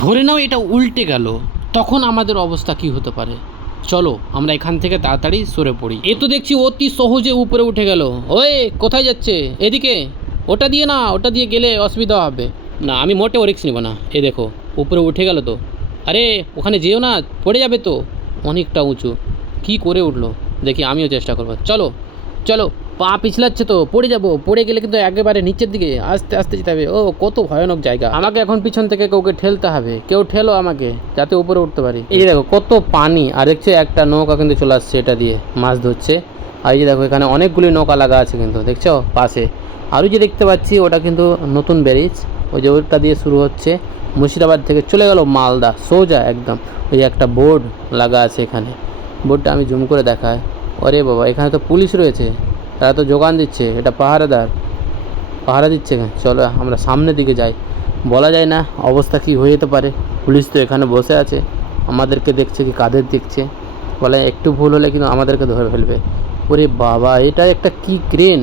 ধরে নাও এটা উল্টে গেল, তখন আমাদের অবস্থা কি হতে পারে? চলো আমরা এখান থেকে তাড়াতাড়ি সরে পড়ি। এ তো দেখছি অতি সহজে উপরে উঠে গেল। ওই কোথায় যাচ্ছে? এদিকে। ওটা দিয়ে না, ওটা দিয়ে গেলে অসুবিধা হবে। না, আমি মোটেও রিস্ক নিব না। এ দেখো উপরে উঠে গেল তো। আরে ওখানে যেও না, পড়ে যাবে তো। অনেকটা উঁচু, কি করে উঠলো দেখি, আমিও চেষ্টা করবো। চলো চলো, পা পিছলাচ্ছে তো, পড়ে যাবো। পড়ে গেলে কিন্তু একেবারে নিচের দিকে আস্তে আস্তে যেতে হবে। ও কত ভয়ানক জায়গা। আমাকে এখন পিছন থেকে কাউকে ঠেলতে হবে। কেউ ঠেলো আমাকে, যাতে উপরে উঠতে পারি। এই যে দেখো কত পানি, আর দেখছো একটা নৌকা কিন্তু চলে আসছে, এটা দিয়ে মাছ ধরছে। আর এই যে দেখো এখানে অনেকগুলি নৌকা লাগা আছে কিন্তু, দেখছো পাশে। আর ওই যে দেখতে পাচ্ছি ওটা কিন্তু নতুন ব্যারিজ, ওই যে ওটা দিয়ে শুরু হচ্ছে। মুর্শিদাবাদ থেকে চলে গেল মালদা সোজা একদম। ওই যে একটা বোর্ড লাগা আছে এখানে, বোর্ডটা আমি জুম করে দেখায়। ওরে বাবা, এখানে তো পুলিশ রয়েছে, তারা তো যোগান দিচ্ছে। এটা পাহারাদার, পাহারা দিচ্ছে। চলো আমরা সামনের দিকে যাই, বলা যায় না অবস্থা কি হয়ে যেতে পারে। পুলিশ তো এখানে বসে আছে, আমাদেরকে দেখছে কি কাদের দেখছে, বলে একটু ভুল হলে কিন্তু আমাদেরকে ধরে ফেলবে। ওরে বাবা, এটা একটা কি ক্রেন,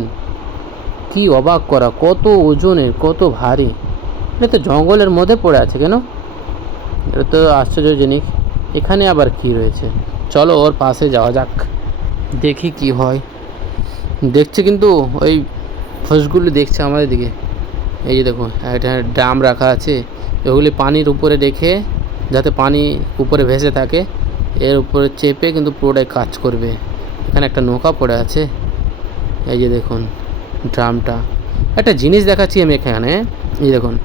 কি অবাক করা, কত ওজনের, কত ভারী। এটা তো জঙ্গলের মধ্যে পড়ে আছে কেন? এটা তো আশ্চর্য জিনিস। এখানে আবার কি রয়েছে? চলো ওর পাশে যাওয়া যাক, দেখি কি হয়। দেখছে কিন্তু ওই ফোর্সগুলি দেখছে আমাদের দিকে। এই যে দেখো একটা ড্রাম রাখা আছে, এগুলি পানির উপরে রেখে, যাতে পানি উপরে ভেসে থাকে, এর উপরে চেপে কিন্তু পুরোটাই কাজ করবে। এখানে একটা নৌকা পড়ে আছে, এই যে দেখুন ড্রামটা। একটা জিনিস দেখাচ্ছি আমি এখানে, এই দেখুন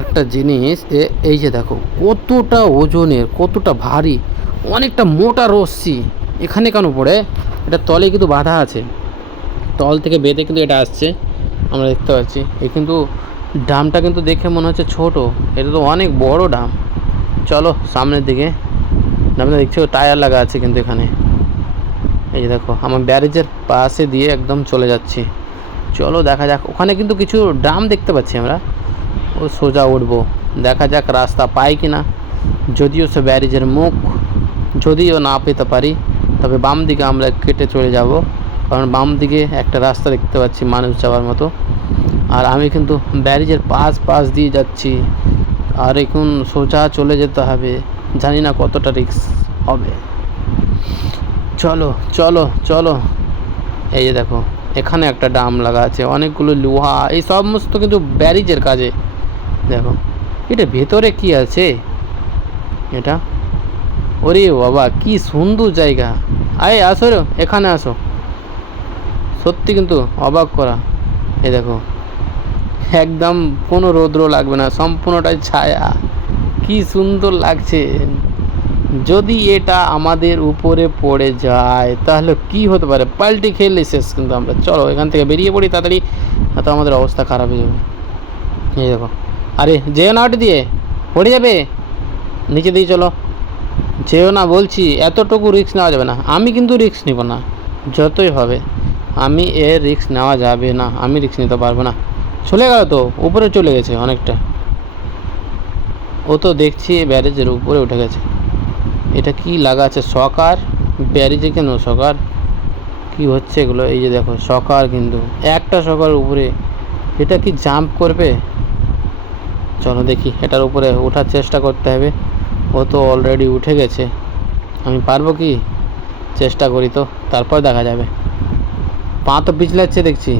একটা জিনিস, এই যে দেখো কতটা ওজনের, কতটা ভারী, অনেকটা মোটা রশ্মি এখানে কেন পড়ে? এটা তলে কিন্তু বাঁধা আছে, তল থেকে বেঁধে কিন্তু এটা আসছে, আমরা দেখতে পাচ্ছি। এ কিন্তু ড্রামটা কিন্তু দেখে মনে হচ্ছে ছোট, এটা তো অনেক বড় ড্রাম। চলো সামনের দিকে। ড্রামটা দেখছি টায়ার লাগা আছে কিন্তু এখানে। এই যে দেখো আমার ব্যারেজের পাশে দিয়ে একদম চলে যাচ্ছি। চলো দেখা যাক, ওখানে কিন্তু কিছু ড্রাম দেখতে পাচ্ছি আমরা। ও সোজা উঠবো, দেখা যাক রাস্তা পাই কি না। যদিও সে ব্যারেজের মুখ যদিও না পেতে পারি, তবে বাম দিকে আমরা কেটে চলে যাব, কারণ বাম দিকে একটা রাস্তা দেখতে পাচ্ছি মানুষ যাওয়ার মতো। আর আমি কিন্তু ব্যারেজের পাশ দিয়ে যাচ্ছি, আর এখন সোজা চলে যেতে হবে। জানি না কতটা রিস্ক হবে। চলো চলো চলো। এই যে দেখো এখানে একটা ড্রাম লাগা আছে, অনেকগুলো লোহা, এই সমস্ত কিন্তু ব্যারেজের কাজে। দেখো এটা ভেতরে কি আছে এটা। ওরে বাবা, কি সুন্দর জায়গা। আরে আসো রে, এখানে আসো। সত্যি কিন্তু অবাক করা। এই দেখো একদম কোনো রৌদ্র লাগবে না, সম্পূর্ণটাই ছায়া, কি সুন্দর লাগছে। যদি এটা আমাদের উপরে পড়ে যায় তাহলে কি হতে পারে? পাল্টি খেলে শেষ কিন্তু আমরা। চলো এখান থেকে বেরিয়ে পড়ি তাড়াতাড়ি, তো আমাদের অবস্থা খারাপ হয়ে যাবে। এই দেখো, আরে যেও না, ওটা দিয়ে পড়ে যাবে, নিচে দিয়ে চলো। যেও না বলছি, এতটুকু রিস্ক নেওয়া যাবে না। আমি কিন্তু রিস্ক নিব না, যতই হবে আমি এর রিস্ক নেওয়া যাবে না, আমি রিস্ক নিতে পারবো না। চলে গেল তো, উপরে চলে গেছে অনেকটা। ও তো দেখছি ব্যারেজের উপরে উঠে গেছে। এটা কি লাগা আছে? সকার ব্যারেজে কেন সকার? কি হচ্ছে এগুলো? এই যে দেখো সকার, কিন্তু একটা সকার উপরে, এটা কি জাম্প করবে? চলো দেখি, এটার উপরে ওঠার চেষ্টা করতে হবে। ও তো অলরেডি উঠে গেছে, আমি পারবো কি? চেষ্টা করি তো, তারপর দেখা যাবে। পা তো পিছলাচ্ছে দেখছি,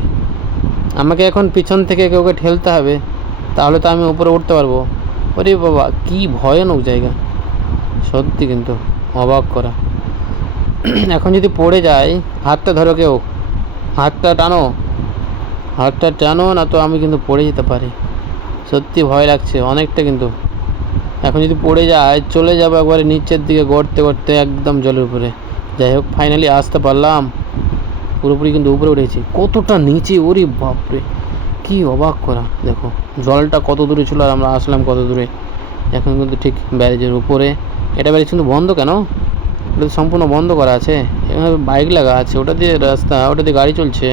আমাকে এখন পিছন থেকে কেউকে ঠেলতে হবে, তাহলে তো আমি উপরে উঠতে পারবো। ওরে বাবা, কি ভয়ানক জায়গা, সত্যি কিন্তু অবাক করা। এখন যদি পড়ে যায়, হাতটা ধরো কেউ, হাতটা টানো, হাতটা টানো, না তো আমি কিন্তু পড়ে যেতে পারি। সত্যি ভয় লাগছে অনেকটা কিন্তু। এখন যদি পড়ে যায়, চলে যাবো একবারে নিচের দিকে গড়তে গড়তে একদম জলের উপরে। যাই হোক ফাইনালি আসতে পারলাম, পুরোপুরি কিন্তু উপরে উঠেছি। কতটা নিচে, ওরে বাপরে, কি অবাক করা। দেখো জলটা কত দূরে ছিল আর আমরা আসলাম কত দূরে। এখন কিন্তু ঠিক ব্যারেজের উপরে। এটা ব্যারেজ কিন্তু বন্ধ কেন? এটা তো সম্পূর্ণ বন্ধ করা আছে, এখানে বাইক লাগা আছে, ওটা দিয়ে রাস্তা, ওটা দিয়ে গাড়ি চলছে।